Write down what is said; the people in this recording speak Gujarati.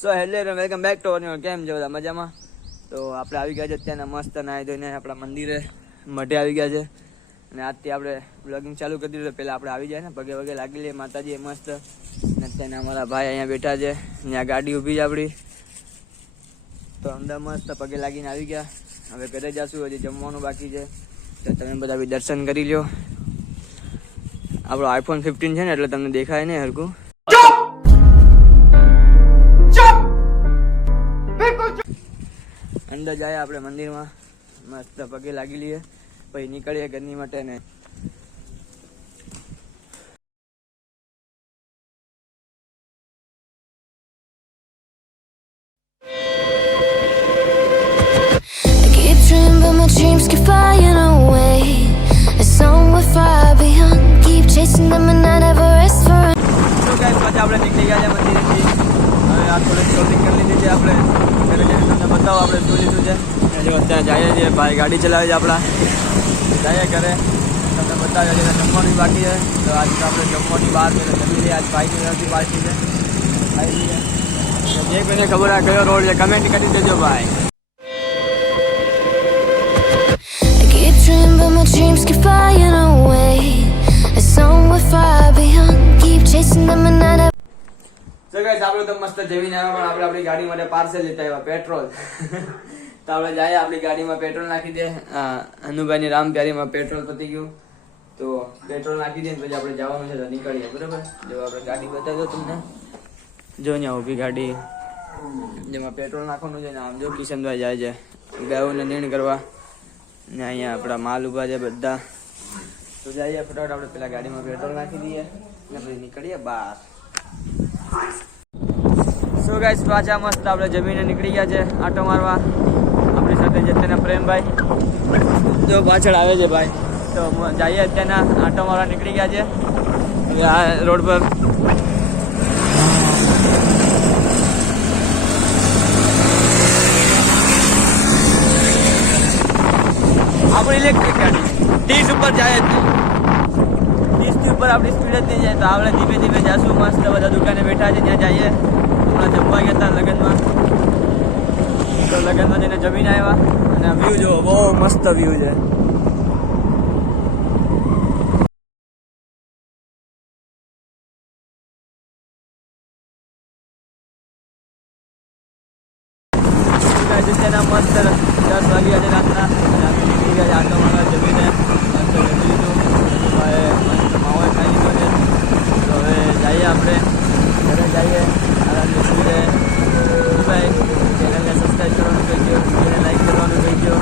So hello welcome back to our કેમ છો બધા મજામાં? તો આપણે આવી ગયા છે અત્યારના મસ્ત નાહી ધોઈને આપણા મંદિરે મઢે આવી ગયા છે અને આજથી આપણે બ્લોગિંગ ચાલુ કરી દીધું. પહેલાં આપણે આવી જાય ને પગે વગે લાગી લઈએ માતાજી મસ્ત. અને અત્યારે અમારા ભાઈ અહીંયા બેઠા છે, ત્યાં ગાડી ઊભી છે આપણી. તો અંદર મસ્ત પગે લાગીને આવી ગયા. હવે ઘરે જશું, હજી જમવાનું બાકી છે. તો તમે બધા બી દર્શન કરી લો. આપણો આઈફોન 15 છે ને એટલે તમને દેખાય નહીં હરખું. અંદર જાય આપણે મંદિરમાં, મસ્ત પગે લાગી લઈએ, પછી નીકળીએ ઘરની માટે ને. Dreams keep flying away. It's somewhere far beyond. Keep chasing them and I never rest for. તો ગાઈસ પાછા આપણે નીકળી ગયા છે મંદિરેથી. હવે આ થોડી શોપિંગ કરી લીધી છે આપણે. ઘરે જઈને તમને બતાવો આપણે શું લીધું છે. જો અત્યારે જઈએ છીએ, ભાઈ ગાડી ચલાવે છે આપણા. જઈએ ઘરે તમને બતાવ્યા છે. જમવાની બાકી છે તો આજ તો આપણે જમવાની બહાર જમી લઈએ. આજ ભાઈની નથી પાર્ટી છે, ખાઈ લઈએ. જે કોઈને ખબર આ કયો રોડ છે કમેન્ટ કરી દેજો ભાઈ. But my dreams keep flying away. It's somewhere far beyond. Keep chasing them and I never. So guys, આપણે તો મસ્ત જમીને આવ્યા, પણ આપણે આપણી ગાડી માટે પાર્સલ લેતા આવ્યા પેટ્રોલ. તો આપણે જાય આપણી ગાડીમાં પેટ્રોલ નાખી દે. અનુભાઈની રામ પ્યારીમાં પેટ્રોલ પતી ગયું તો પેટ્રોલ નાખી દે પછી આપણે જવાનું છે તો નીકળીએ. બરાબર, જો આપણે ગાડી બતાવી દો તમને. જો અહીંયા ઊભી ગાડી જેમાં પેટ્રોલ નાખવાનું છે ને. આમ જો કિશનભાઈ જાય છે ગાયોને નીણ કરવા ને. અહીંયા આપણા માલ ઉભા છે બધા. તો જઈએ ફટાફટ આપણે પેલા ગાડીમાં પેટ્રોલ નાખી દઈએ ને પછી નીકળીએ બહાર. સો ગાઈસ પાછા મસ્ત આપણે જમીને નીકળી ગયા છે આટો મારવા. આપણી સાથે છે તેના પ્રેમભાઈ, જો પાછળ આવે છે ભાઈ. તો જઈએ અત્યારના આટો મારવા નીકળી ગયા છે આ રોડ પર. આપણી ઇલેક્ટ્રિક ગાડી 30 ઉપર જાય જ નહીં. 30 ઉપર આપણી સ્પીડ જ નહીં જાય. તો આપણે ધીમે ધીમે જઈશું. મસ્ત બધા દુકાને બેઠા છે ત્યાં જઈએ. હમણાં જમવા ગયા હતા લગ્નમાં, તો લગ્નમાં જઈને જમીને આવ્યા. અને વ્યૂ જો બહુ મસ્ત વ્યૂ છે. મસ્ત 10 વાગ્યા છે રાતના. નીકળી ગયા આટો મારવા જમીને. મસ્ત જમી લીધું, મસ્ત માવો ખાઈ લીધો છે. તો હવે જઈએ આપણે ઘરે જઈએ. આરામથી સુઈ રહે. ભાઈ ચેનલને સબસ્ક્રાઈબ કરવાનું કહીજો, વિડીયોને લાઈક કરવાનું કહીજો.